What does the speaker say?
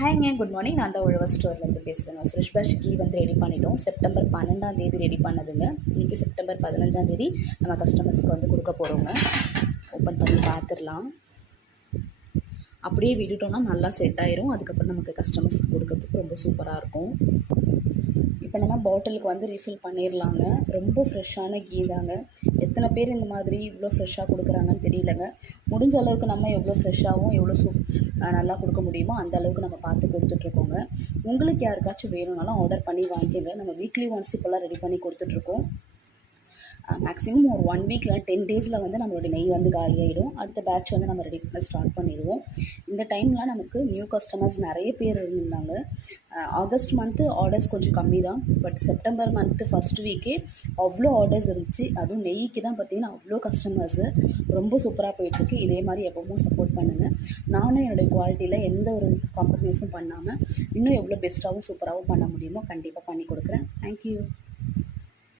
ஹாய்ங்க, good morning. நான் தான் உழவர் ஸ்டோர்லேருந்து பேசுகிறேங்க. ஃப்ரெஷ் பேட்ச் கீ வந்து ரெடி பண்ணிட்டோம். செப்டம்பர் 12ஆம் ரெடி பண்ணதுங்க. இன்றைக்கி செப்டம்பர் 15ஆம் நம்ம கஸ்டமர்ஸ்க்கு வந்து கொடுக்க போகிறோங்க. ஓப்பன் பண்ணி பார்த்துடலாம். அப்படியே விட்டுட்டோம்னா நல்லா செட் ஆயிரும். அதுக்கப்புறம் நமக்கு கஸ்டமர்ஸ்க்கு கொடுக்கறதுக்கு ரொம்ப சூப்பராக இருக்கும். இப்போ நம்ம பாட்டிலுக்கு வந்து ரீஃபில் பண்ணிடலாங்க. ரொம்ப ஃப்ரெஷ்ஷான கீ தாங்க. எத்தனை பேர் இந்த மாதிரி இவ்வளோ ஃப்ரெஷ்ஷாக கொடுக்குறாங்கன்னு தெரியலங்க. முடிஞ்ச அளவுக்கு நம்ம எவ்வளோ ஃப்ரெஷ்ஷாகவும் எவ்வளோ நல்லா கொடுக்க முடியுமோ அந்த அளவுக்கு நம்ம பார்த்து கொடுத்துட்ருக்கோங்க. உங்களுக்கு யாருக்காச்சும் வேணும்னாலும் ஆர்டர் பண்ணி வாங்கிக்கோங்க. நம்ம வீக்லி ஒன்ஸ் இப்போல்லாம் ரெடி பண்ணி கொடுத்துட்ருக்கோம். மேக்ஸிமம் ஒரு 1 வீக்கில் 10 டேஸில் வந்து நம்மளுடைய நெய் வந்து காலியாகிடும். அடுத்த பேட்ச் வந்து நம்ம ரெடி பண்ண ஸ்டார்ட் பண்ணிடுவோம். இந்த டைம்லாம் நமக்கு நியூ கஸ்டமர்ஸ் நிறைய பேர் இருந்தாங்க. ஆகஸ்ட் மந்த்து ஆர்டர்ஸ் கொஞ்சம் கம்மி தான். பட் செப்டம்பர் மந்த்து ஃபஸ்ட் வீக்கே அவ்வளோ ஆர்டர்ஸ் இருந்துச்சு. அதுவும் நெய்க்கு தான் பார்த்திங்கன்னா அவ்வளோ கஸ்டமர்ஸு. ரொம்ப சூப்பராக போயிட்டுருக்கு. இதே மாதிரி எப்பவும் சப்போர்ட் பண்ணுங்கள். நானும் என்னுடைய குவாலிட்டியில் எந்த ஒரு காம்ப்ரமைஸும் பண்ணாமல் இன்னும் எவ்வளோ பெஸ்ட்டாகவும் சூப்பராகவும் பண்ண முடியுமோ கண்டிப்பாக பண்ணி கொடுக்குறேன். தேங்க்யூ.